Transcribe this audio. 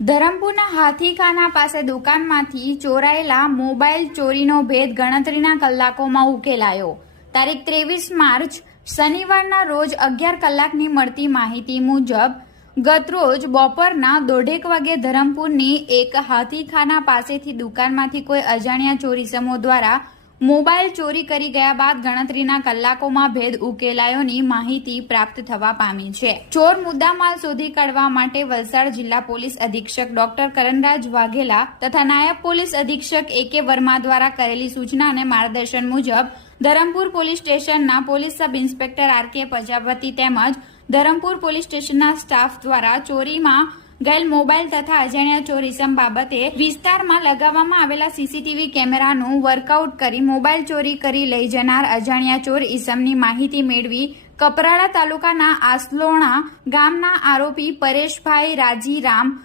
ધરમપુરના હાથીખાના પાસે દુકાનમાંથી ચોરાયેલા મોબાઈલ ચોરીનો ભેદ ગણતરીના કલાકોમાં ઉકેલાયો। તારીખ 23 માર્ચ શનિવારના રોજ 11 કલાકની મળતી માહિતી મુજબ ગતરોજ બપોરના 1:30 વાગે ધરમપુરની એક હાથીખાના પાસેથી દુકાનમાંથી કોઈ અજાણ્યા ચોરીસમો દ્વારા મોબાઈલ ચોરી કરી ગયા બાદ ગણતરીના કલાકોમાં ભેદ ઉકેલાયોની માહિતી પ્રાપ્ત થવા પામી છે। ચોર મુદ્દામાલ શોધી કાઢવા માટે વલસાડ જિલ્લા પોલીસ અધિક્ષક ડોક્ટર કરણરાજ વાઘેલા તથા નાયબ પોલીસ અધિક્ષક AK વર્મા દ્વારા કરેલી સૂચના અને માર્ગદર્શન મુજબ ધરમપુર પોલીસ સ્ટેશનના police sub inspector RK Prajapati તેમજ ધરમપુર પોલીસ સ્ટેશનના સ્ટાફ દ્વારા ચોરીમાં ગયેલ મોબાઈલ તથા અજાણ્યા ચોર ઇસમ બાબતે વિસ્તારમાં લગાવવામાં આવેલા CCTV કેમેરાનું વર્કઆઉટ કરી મોબાઈલ ચોરી કરી લઈ જનાર અજાણ્યા ચોર ઇસમની માહિતી મેળવી કપરાડા તાલુકાના આસલોણા ગામના આરોપી પરેશભાઈ રાજીરામ